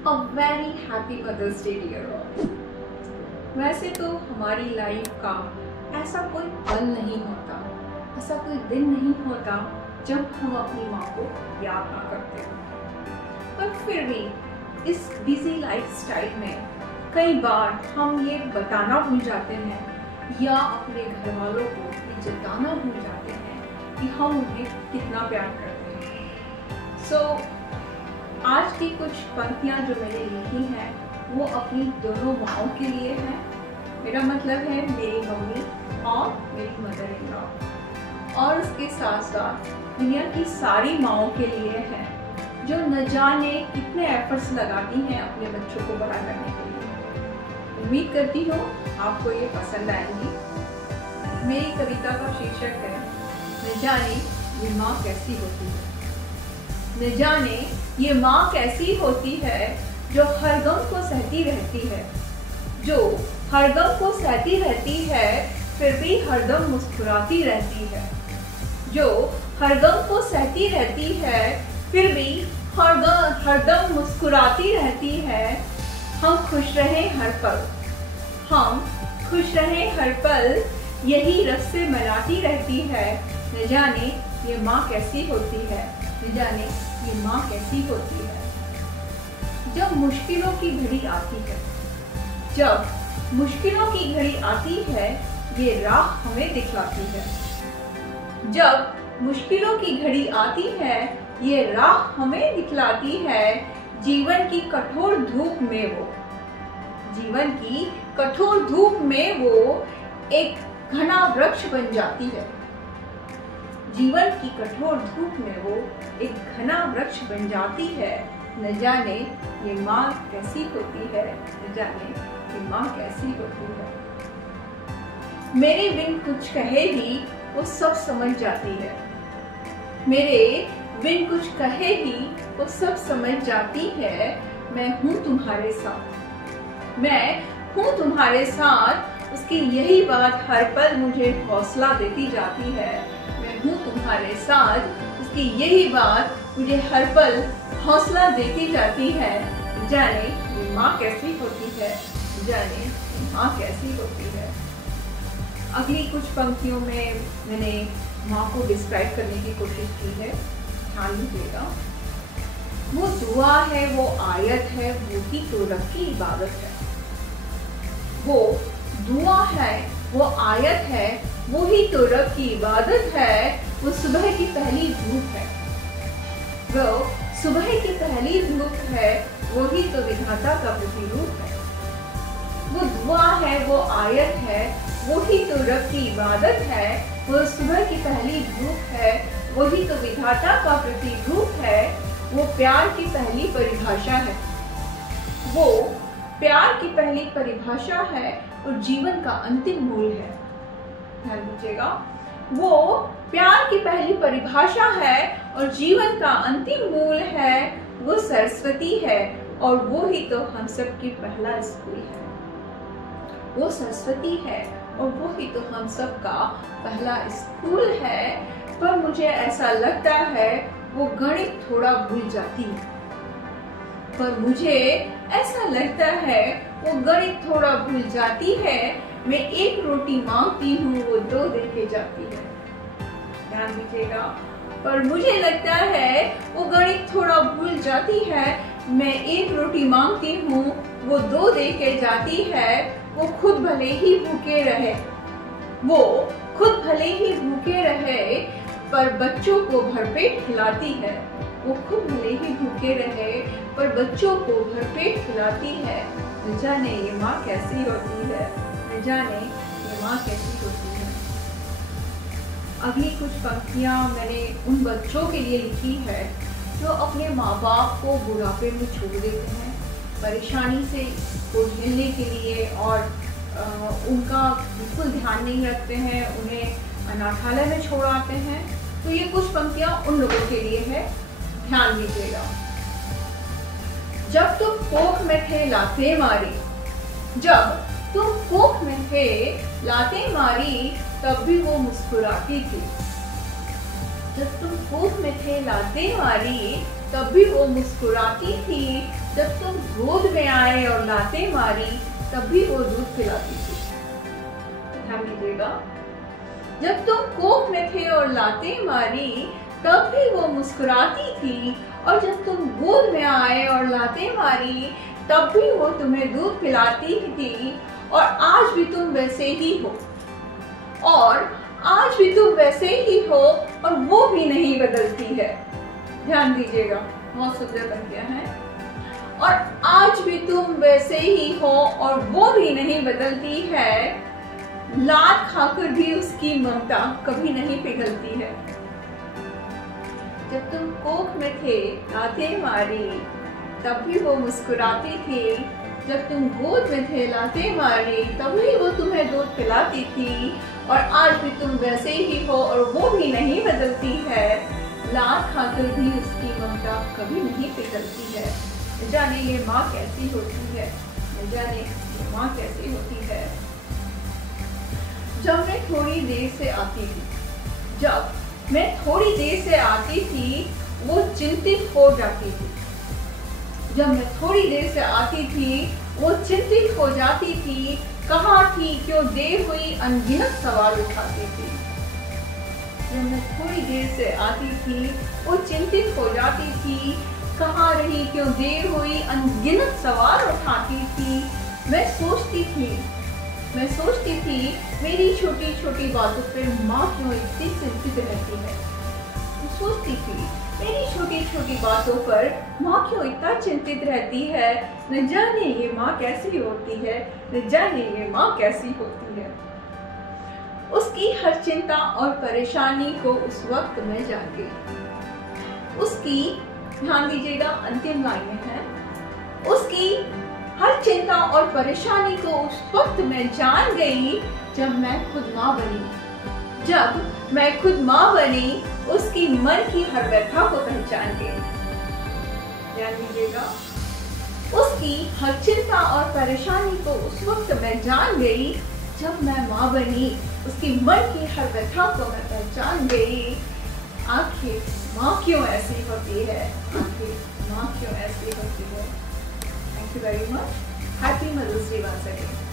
A very happy Mother's Day dear all। वैसे तो हमारी लाइफ का ऐसा कोई पल नहीं होता, ऐसा कोई दिन नहीं होता जब हम अपनी माँ को याद ना करते हो। पर फिर भी इस बिजी लाइफस्टाइल में कई बार हम ये बताना भूल जाते हैं या अपने घर वालों को ये जताना भूल जाते हैं कि हम उन्हें कितना प्यार करते हैं। आज की कुछ पंक्तियाँ जो मैंने लिखी हैं वो अपनी दोनों माँओं के लिए हैं। मेरा मतलब है मेरी मम्मी और मेरी मदर इन लॉ, और उसके साथ साथ दुनिया की सारी माँओं के लिए हैं जो न जाने कितने एफर्ट्स लगाती हैं अपने बच्चों को बड़ा करने के लिए। उम्मीद करती हूँ आपको ये पसंद आएंगी। मेरी कविता का शीर्षक है न जाने ये माँ कैसी होती है। न जाने ये माँ कैसी होती है जो हर गम को सहती रहती है, जो हर गम को सहती रहती है फिर भी हरदम मुस्कुराती रहती है, जो हर गम को सहती रहती है फिर भी हरदम मुस्कुराती रहती है। हम खुश रहें हर पल, हम खुश रहें हर पल, यही रब से मनाती रहती है। न जाने ये माँ कैसी होती है, न जाने ये माँ कैसी होती है। जब मुश्किलों की घड़ी आती है, जब मुश्किलों की घड़ी आती है, ये राह हमें दिखलाती है। जब मुश्किलों की घड़ी आती है, ये राह हमें दिखलाती है। जीवन की कठोर धूप में वो, जीवन की कठोर धूप में वो एक घना वृक्ष बन जाती है। जीवन की कठोर धूप में वो एक घना वृक्ष बन जाती है। न जाने ये माँ कैसी होती है, न जाने ये माँ कैसी होती है। मेरे बिन कुछ कहे ही वो सब समझ जाती है, मेरे बिन कुछ कहे ही वो सब समझ जाती है। मैं हूँ तुम्हारे साथ, मैं हूँ तुम्हारे साथ, उसकी यही बात हर पल मुझे हौसला देती जाती है। मैं हूँ तुम्हारे साथ, उसकी यही बात मुझे हर पल हौसला देती जाती है। जाने ये माँ कैसी होती है, जाने ये माँ कैसी होती है। अगली कुछ पंक्तियों में मैंने माँ को डिस्क्राइब करने की कोशिश की है, ध्यान दीजिएगा। वो दुआ है, वो आयत है, वो ही तो रब की इबादत है। वो दुआ है, वो आयत है, वो ही तो रब की इबादत है। वो सुबह की पहली धूप है, वो सुबह की पहली धूप है, वो ही तो विधाता का प्रतिरूप है। वो दुआ है, वो आयत है, वो ही तो रब की इबादत है। वो सुबह की पहली धूप है, वो ही तो विधाता का प्रतिरूप है। वो प्यार की पहली परिभाषा है, वो प्यार की पहली परिभाषा है और जीवन का अंतिम मूल है। ध्यान दीजिएगा, वो प्यार की पहली परिभाषा है और जीवन का अंतिम मूल है। वो सरस्वती है और वो ही तो हम सब की पहला स्कूल है। वो सरस्वती है और वो ही तो हम सब का पहला स्कूल है। पर मुझे ऐसा लगता है वो गणित थोड़ा भूल जाती है, पर मुझे ऐसा लगता है वो गणित थोड़ा भूल जाती है। मैं एक रोटी मांगती हूँ, वो दो दे के जाती है। ध्यान दीजिएगा, पर मुझे लगता है वो गणित थोड़ा भूल जाती है। मैं एक रोटी मांगती हूँ, वो दो दे के जाती है। वो खुद भले ही भूखे रहे, वो खुद भले ही भूखे रहे, पर बच्चों को भरपेट खिलाती है। वो खुद भले ही भूखे रहे, पर बच्चों को भरपेट खिलाती है। न जाने ये माँ कैसी होती है, न जाने ये माँ कैसी होती है। अगली कुछ पंक्तियाँ मैंने उन बच्चों के लिए लिखी है जो अपने माँ बाप को बुढ़ापे में छोड़ देते हैं, परेशानी से को झेलने के लिए, और उनका बिल्कुल ध्यान नहीं रखते हैं, उन्हें अनाथालय में छोड़ आते हैं। तो ये कुछ पंक्तियाँ उन लोगों के लिए है, ध्यान दीजिएगा। जब तुम कोख में थे लाते मारी, जब तुम कोख में थे लाते मारी, तब भी वो मुस्कुराती थी। जब तुम कोख में थे लाते मारी, तब भी वो मुस्कुराती थी, जब तुम गोद में आए और लाते मारी तब भी वो दूध पिलाती थी। ध्यान दीजिएगा, जब तुम कोख में थे और लाते मारी तब भी वो मुस्कुराती थी, और जब तुम गोद में आए और लाते मारी तब भी वो तुम्हें दूध पिलाती थी। और आज भी तुम वैसे ही हो, और आज भी तुम वैसे ही हो, और वो भी नहीं बदलती है। ध्यान दीजिएगा, बहुत सुंदर वाक्य है। और आज भी तुम वैसे ही हो और वो भी नहीं बदलती है। लात खाकर भी उसकी ममता कभी नहीं पिघलती है। जब तुम कोख में थे लाते मारी तब भी वो मुस्कुराती थी, जब तुम गोद में थे लाते मारी तभी वो तुम्हें दूध पिलाती थी। और आज भी तुम वैसे ही हो और वो भी नहीं बदलती है। लात खाकर भी उसकी ममता कभी नहीं पिघलती है। न जाने ये माँ कैसी होती है, न जाने ये माँ कैसी होती है। जब मैं थोड़ी देर से आती थी, जब मैं थोड़ी देर से आती थी वो चिंतित हो जाती थी। जब मैं थोड़ी देर से आती थी वो चिंतित हो जाती थी। कहाँ थी, क्यों देर हुई, अनगिनत सवाल उठाती थी। जब मैं थोड़ी देर से आती थी वो चिंतित हो जाती थी। कहाँ रही, क्यों देर हुई, अनगिनत सवाल उठाती थी। मैं सोचती थी मेरी छोटी छोटी बातों पर माँ क्यों इतनी चिंतित रहती है। मैं सोचती थी मेरी छोटी छोटी बातों पर माँ क्यों इतना चिंतित रहती है। न जाने ये माँ कैसी होती है, न जाने ये माँ कैसी होती है। उसकी हर चिंता और परेशानी को उस वक्त मैं जान गई। उसकी, ध्यान दीजिएगा, अंतिम लाइन है, उसकी हर चिंता और परेशानी को उस वक्त मैं जान गई जब मैं खुद माँ बनी। जब मैं खुद माँ बनी उसकी मन की हर व्यथा को पहचान गई। ध्यान दीजिएगा, उसकी हर चिंता और परेशानी को उस वक्त मैं जान गई जब मैं माँ बनी। उसकी मन की हर व्यथा को मैं पहचान गई। आखिर माँ क्यों ऐसी होती है, आखिर माँ क्यों ऐसी होती है। Thank you very much. Happy Mother's Day once again.